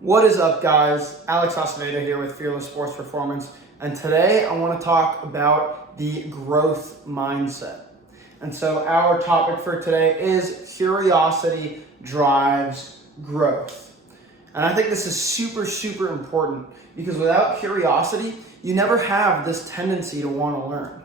What is up, guys? Alex Acevedo here with Fearless Sports Performance, and today I want to talk about the growth mindset. And so our topic for today is curiosity drives growth. And I think this is super important because without curiosity, you never have this tendency to want to learn.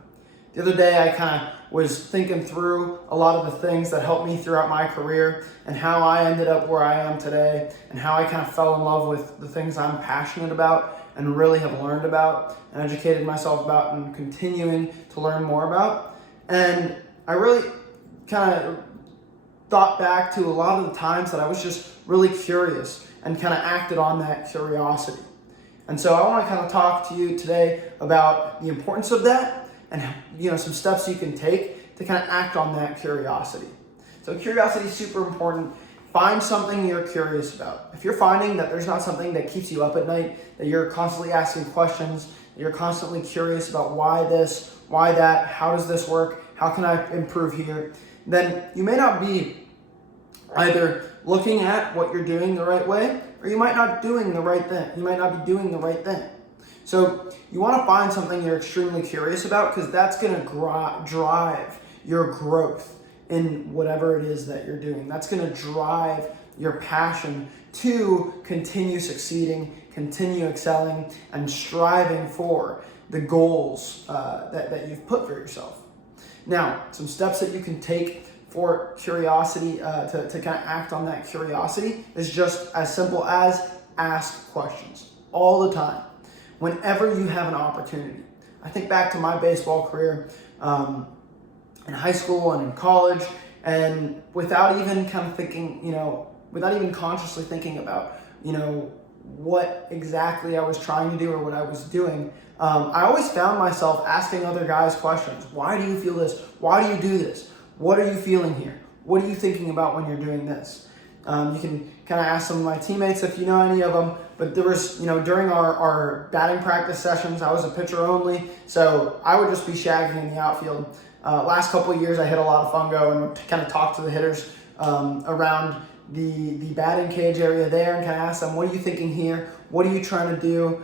The other day, I kind of was thinking through a lot of the things that helped me throughout my career and how I ended up where I am today and how I kind of fell in love with the things I'm passionate about and really have learned about and educated myself about and continuing to learn more about. And I really kind of thought back to a lot of the times that I was just really curious and kind of acted on that curiosity. And so I want to kind of talk to you today about the importance of that and some steps you can take to kind of act on that curiosity. So curiosity is super important. Find something you're curious about. If you're finding that there's not something that keeps you up at night, that you're constantly asking questions, that you're constantly curious about why this, why that, how does this work, how can I improve here, then you may not be either looking at what you're doing the right way, or you might not doing the right thing. You might not be doing the right thing. So you want to find something you're extremely curious about because that's going to drive your growth in whatever it is that you're doing. That's going to drive your passion to continue succeeding, continue excelling, and striving for the goals that you've put for yourself. Now, some steps that you can take for curiosity to kind of act on that curiosity is just as simple as ask questions all the time. Whenever you have an opportunity. I think back to my baseball career in high school and in college, and without even kind of thinking, without even consciously thinking about, what exactly I was trying to do or what I was doing, I always found myself asking other guys questions. Why do you feel this? Why do you do this? What are you feeling here? What are you thinking about when you're doing this? You can kind of ask some of my teammates if you know any of them, but there was, during our batting practice sessions, I was a pitcher only, so I would just be shagging in the outfield. Last couple of years, I hit a lot of fungo and would kind of talk to the hitters around the batting cage area there and kind of ask them, what are you thinking here? What are you trying to do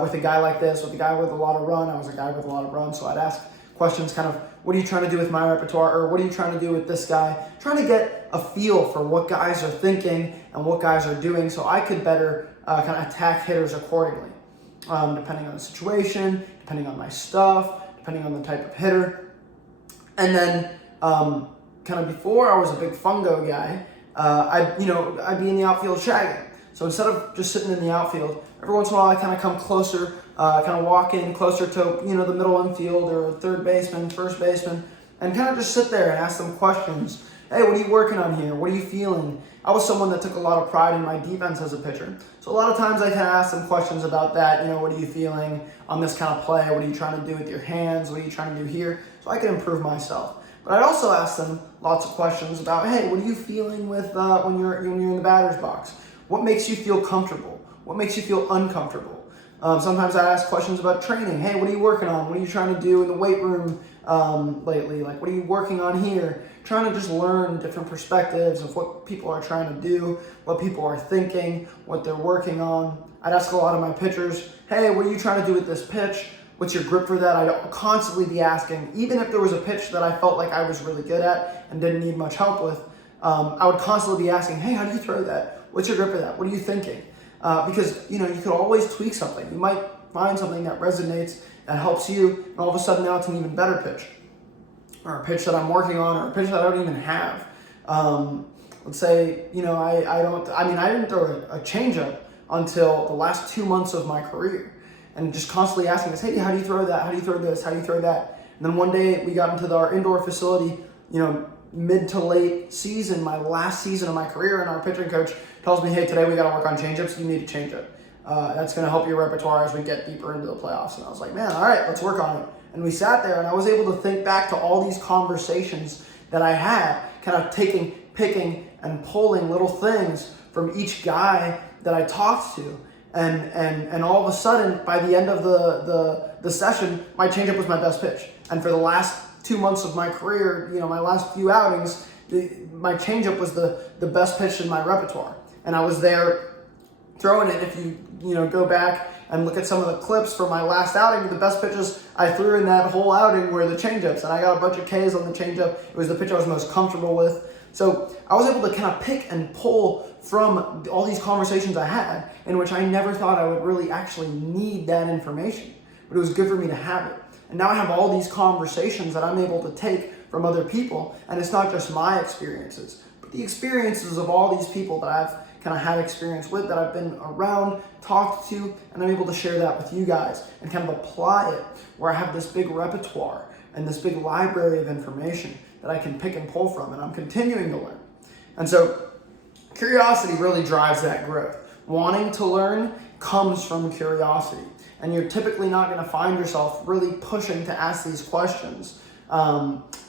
with a guy like this, with a guy with a lot of run? I was a guy with a lot of run, so I'd ask questions kind of, what are you trying to do with my repertoire, or what are you trying to do with this guy? Trying to get a feel for what guys are thinking and what guys are doing so I could better kind of attack hitters accordingly, depending on the situation, depending on my stuff, depending on the type of hitter. And then kind of before I was a big fungo guy, I'd be in the outfield shagging. So instead of just sitting in the outfield, every once in a while I kind of come closer, kind of walk in closer to the middle infield or third baseman, first baseman, and kind of just sit there and ask them questions. Hey, what are you working on here? What are you feeling? I was someone that took a lot of pride in my defense as a pitcher. So a lot of times I kind of ask them questions about that. What are you feeling on this kind of play? What are you trying to do with your hands? What are you trying to do here? So I can improve myself. But I'd also ask them lots of questions about, hey, what are you feeling with when you're in the batter's box? What makes you feel comfortable? What makes you feel uncomfortable? Sometimes I ask questions about training. Hey, what are you working on? What are you trying to do in the weight room lately? Like, what are you working on here? Trying to just learn different perspectives of what people are trying to do, what people are thinking, what they're working on. I'd ask a lot of my pitchers, hey, what are you trying to do with this pitch? What's your grip for that? I'd constantly be asking, even if there was a pitch that I felt like I was really good at and didn't need much help with, I would constantly be asking, hey, how do you throw that? What's your grip for that? What are you thinking? Because, you could always tweak something. You might find something that resonates, that helps you, and all of a sudden now it's an even better pitch. Or a pitch that I'm working on, or a pitch that I don't even have. Let's say, I didn't throw a changeup until the last 2 months of my career. And just constantly asking us, hey, how do you throw that? How do you throw this? How do you throw that? And then one day we got into our indoor facility, mid to late season, my last season of my career, and our pitching coach tells me, hey, today we got to work on changeups. You need to change it. That's going to help your repertoire as we get deeper into the playoffs. And I was like, man, all right, let's work on it. And we sat there, and I was able to think back to all these conversations that I had, kind of picking and pulling little things from each guy that I talked to. And all of a sudden, by the end of the session, my changeup was my best pitch. And for the last 2 months of my career, my last few outings, my changeup was the best pitch in my repertoire. And I was there throw in it. If you go back and look at some of the clips from my last outing, the best pitches I threw in that whole outing were the changeups, and I got a bunch of Ks on the changeup. It was the pitch I was most comfortable with. So I was able to kind of pick and pull from all these conversations I had in which I never thought I would really actually need that information, but it was good for me to have it. And now I have all these conversations that I'm able to take from other people, and it's not just my experiences, but the experiences of all these people that I've kind of had experience with, that I've been around, talked to, and I'm able to share that with you guys and kind of apply it where I have this big repertoire and this big library of information that I can pick and pull from, and I'm continuing to learn. And so curiosity really drives that growth. Wanting to learn comes from curiosity, and you're typically not going to find yourself really pushing to ask these questions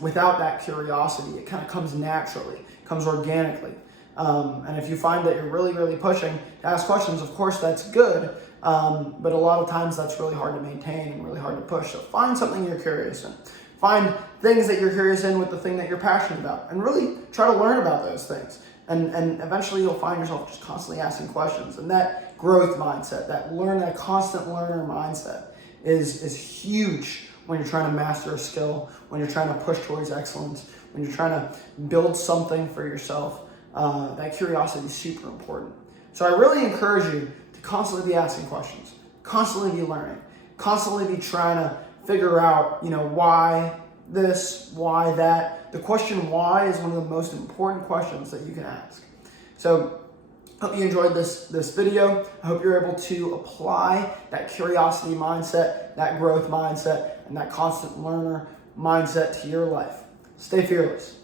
without that curiosity. It kind of comes naturally, comes organically. And if you find that you're really, really pushing to ask questions, of course that's good, but a lot of times that's really hard to maintain and really hard to push. So find something you're curious in. Find things that you're curious in with the thing that you're passionate about, and really try to learn about those things. And eventually you'll find yourself just constantly asking questions. And that growth mindset, that constant learner mindset is huge when you're trying to master a skill, when you're trying to push towards excellence, when you're trying to build something for yourself. That curiosity is super important. So I really encourage you to constantly be asking questions, constantly be learning, constantly be trying to figure out, why this, why that. The question why is one of the most important questions that you can ask. So I hope you enjoyed this video. I hope you're able to apply that curiosity mindset, that growth mindset, and that constant learner mindset to your life. Stay fearless.